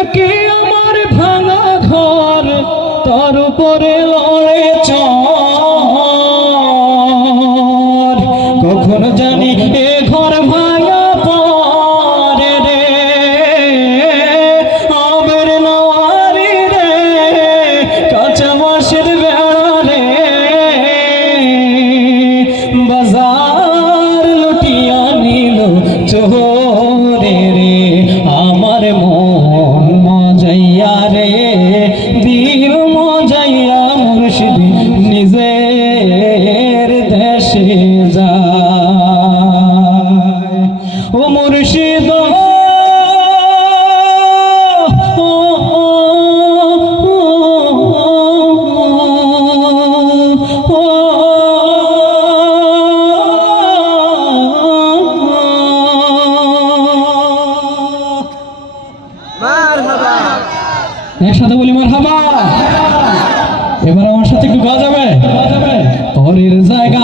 একে আমার ভাঙা ঘর, তার উপরে লড়ে চর। কখন জানি এ ঘর ভাঙা পরে রে, আবের নারী রে, কাঁচা বাঁশের বেড়া রে, বাজার লুটিয়া নিল চোরে রে। আমার মন মজাইয়া রে, দিল মজাইয়া মুর্শিদ নিজের দেশে যায়। ও মুর্শিদ একসাথে বলি মারহাবা। এবার আমার সাথে একটু গাওয়া যাবে? পরের জায়গা